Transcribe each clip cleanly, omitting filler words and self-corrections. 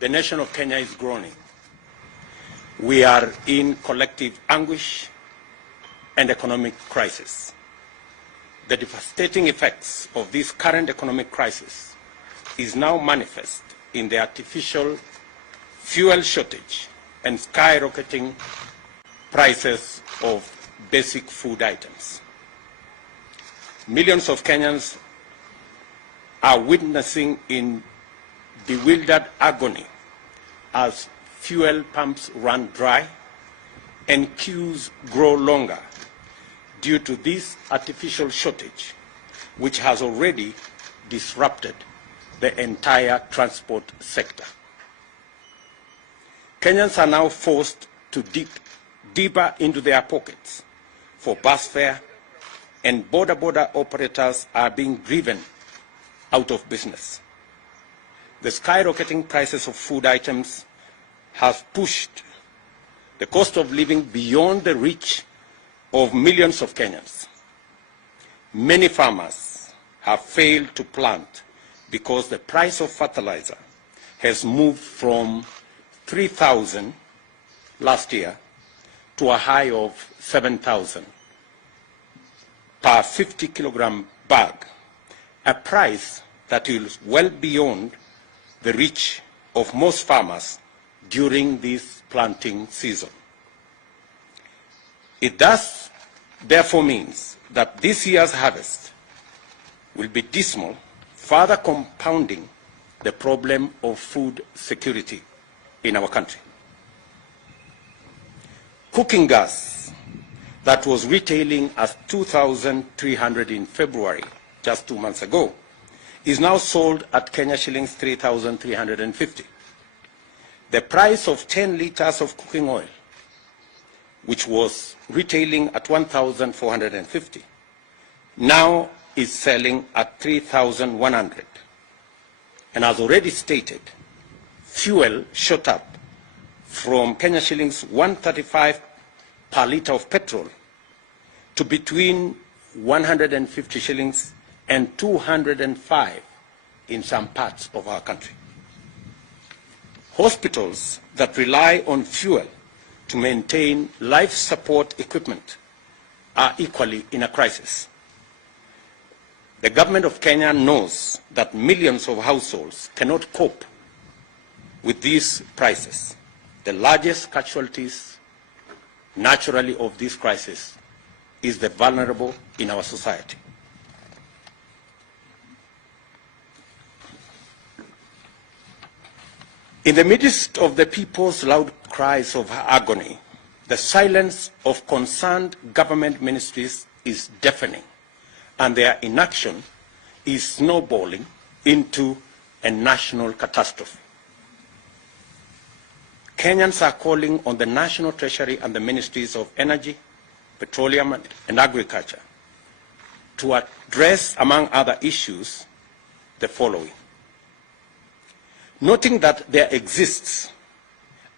The nation of Kenya is groaning. We are in collective anguish and economic crisis. The devastating effects of this current economic crisis is now manifest in the artificial fuel shortage and skyrocketing prices of basic food items. Millions of Kenyans are witnessing in bewildered agony as fuel pumps run dry and queues grow longer due to this artificial shortage, which has already disrupted the entire transport sector. Kenyans are now forced to dig deeper into their pockets for bus fare, and border operators are being driven out of business. The skyrocketing prices of food items have pushed the cost of living beyond the reach of millions of Kenyans. Many farmers have failed to plant because the price of fertilizer has moved from 3,000 last year to a high of 7,000 per 50 kilogram bag, a price that is well beyond the reach of most farmers during this planting season. It thus therefore means that this year's harvest will be dismal, further compounding the problem of food security in our country. Cooking gas that was retailing at 2,300 in February, just 2 months ago, is now sold at Kenya shillings 3,350. The price of 10 liters of cooking oil, which was retailing at 1,450, now is selling at 3,100. And as already stated, fuel shot up from Kenya shillings 135 per liter of petrol to between 150 shillings and 205 in some parts of our country. Hospitals that rely on fuel to maintain life support equipment are equally in a crisis. The government of Kenya knows that millions of households cannot cope with these prices. The largest casualties, naturally, of this crisis is the vulnerable in our society. In the midst of the people's loud cries of agony, the silence of concerned government ministries is deafening, and their inaction is snowballing into a national catastrophe. Kenyans are calling on the National Treasury and the Ministries of Energy, Petroleum and Agriculture to address, among other issues, the following. Noting that there exists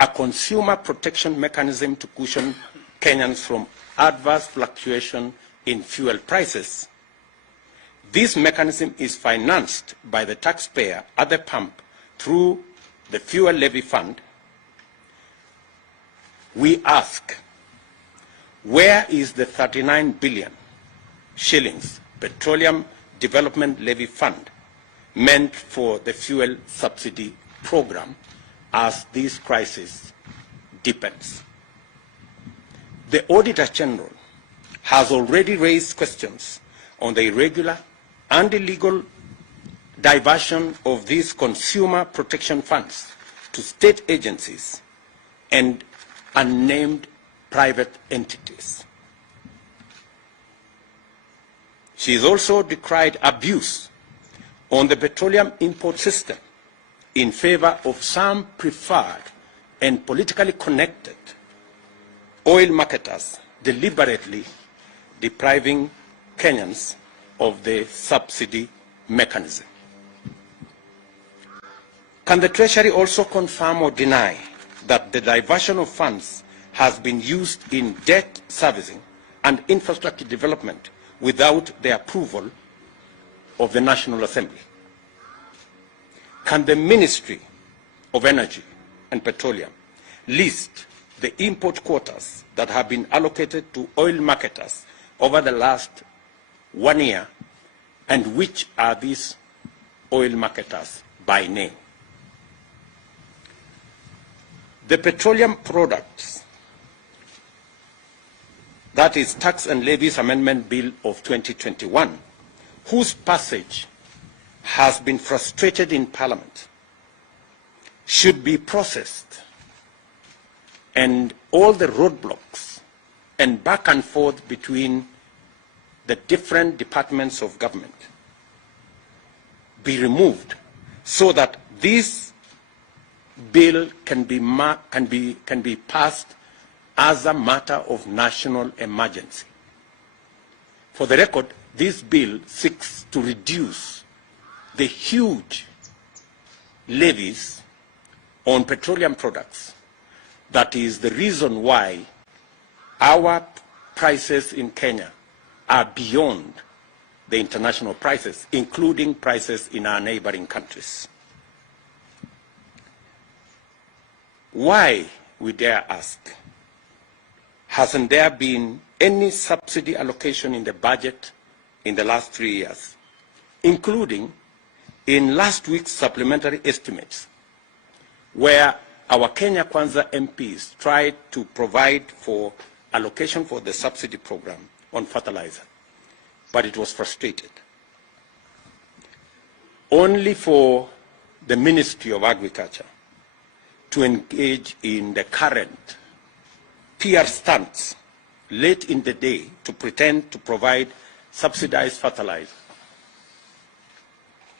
a consumer protection mechanism to cushion Kenyans from adverse fluctuation in fuel prices, this mechanism is financed by the taxpayer at the pump through the Fuel Levy Fund. We ask, where is the 39 billion shillings Petroleum Development Levy Fund meant for the fuel subsidy program as this crisis deepens? The Auditor General has already raised questions on the irregular and illegal diversion of these consumer protection funds to state agencies and unnamed private entities. She has also decried abuse on the petroleum import system in favor of some preferred and politically connected oil marketers, deliberately depriving Kenyans of the subsidy mechanism. Can the Treasury also confirm or deny that the diversion of funds has been used in debt servicing and infrastructure development without the approval of the National Assembly? Can the Ministry of Energy and Petroleum list the import quotas that have been allocated to oil marketers over the last 1 year, and which are these oil marketers by name. The petroleum products, that is Tax and Levies Amendment Bill of 2021, whose passage has been frustrated in Parliament, should be processed, and all the roadblocks and back and forth between the different departments of government be removed, so that this bill can be passed as a matter of national emergency. For the record, this bill seeks to reduce the huge levies on petroleum products. That is the reason why our prices in Kenya are beyond the international prices, including prices in our neighboring countries. Why, we dare ask, hasn't there been any subsidy allocation in the budget in the last 3 years, including in last week's supplementary estimates, where our Kenya Kwanza MPs tried to provide for allocation for the subsidy program on fertilizer, but it was frustrated. Only for the Ministry of Agriculture to engage in the current PR stunts late in the day to pretend to provide subsidized fertilizer.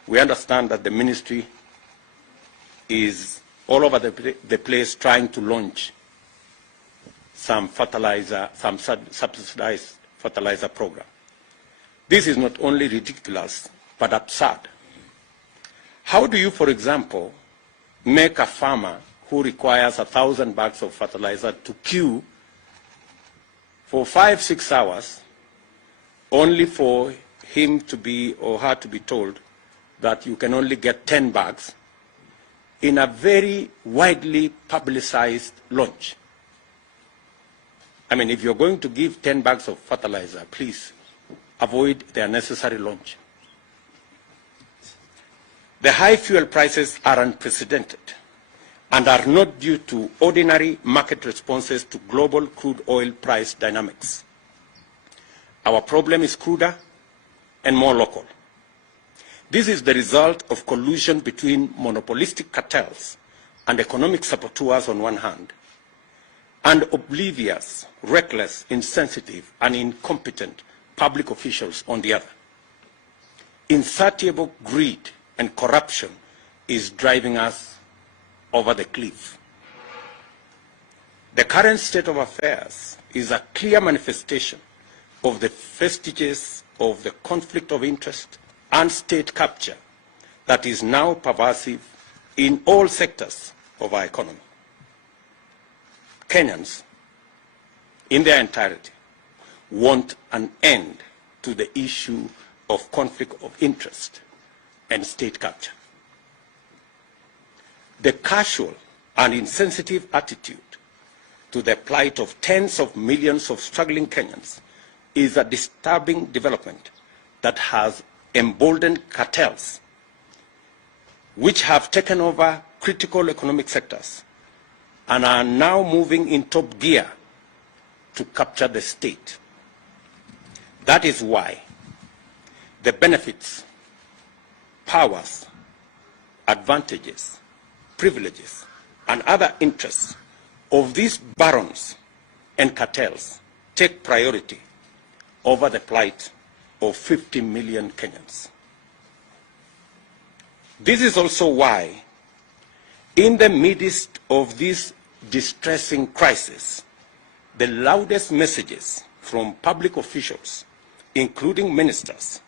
We understand that the ministry is all over the place trying to launch some subsidized fertilizer program. This is not only ridiculous, but absurd. How do you, for example, make a farmer who requires 1,000 bags of fertilizer to queue for 5-6 hours, only for him to be or her to be told that you can only get 10 bags in a very widely publicized launch? I mean, if you're going to give 10 bags of fertilizer, please avoid the unnecessary launch. The high fuel prices are unprecedented and are not due to ordinary market responses to global crude oil price dynamics. Our problem is cruder and more local. This is the result of collusion between monopolistic cartels and economic saboteurs on one hand, and oblivious, reckless, insensitive, and incompetent public officials on the other. Insatiable greed and corruption is driving us over the cliff. The current state of affairs is a clear manifestation of the vestiges of the conflict of interest and state capture that is now pervasive in all sectors of our economy. Kenyans, in their entirety, want an end to the issue of conflict of interest and state capture. The casual and insensitive attitude to the plight of tens of millions of struggling Kenyans is a disturbing development that has emboldened cartels, which have taken over critical economic sectors and are now moving in top gear to capture the state. That is why the benefits, powers, advantages, privileges, and other interests of these barons and cartels take priority over the plight of 50 million Kenyans. This is also why, in the midst of this distressing crisis, the loudest messages from public officials, including ministers,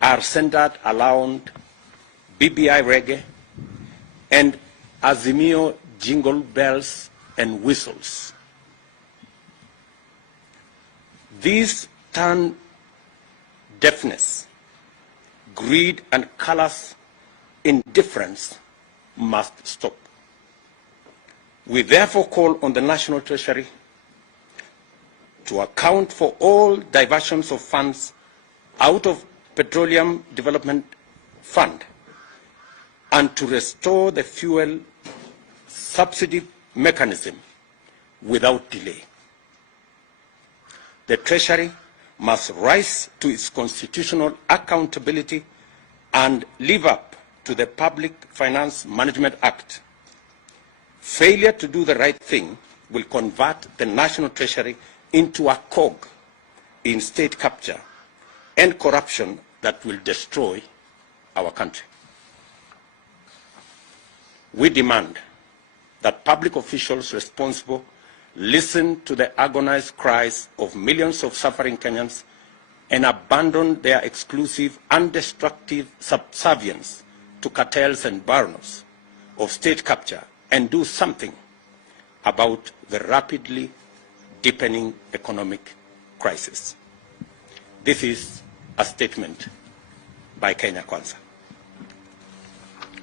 are centered around BBI reggae and Azimio jingle bells and whistles. These turn deafness, greed, and callous indifference must stop. We therefore call on the National Treasury to account for all diversions of funds out of Petroleum Development Fund and to restore the fuel subsidy mechanism without delay. The Treasury must rise to its constitutional accountability and live up to the Public Finance Management Act. Failure to do the right thing will convert the National Treasury into a cog in state capture and corruption that will destroy our country. We demand that public officials responsible listen to the agonized cries of millions of suffering Kenyans and abandon their exclusive and destructive subservience to cartels and barons of state capture and do something about the rapidly deepening economic crisis. This is a statement by Kenya Kwanza.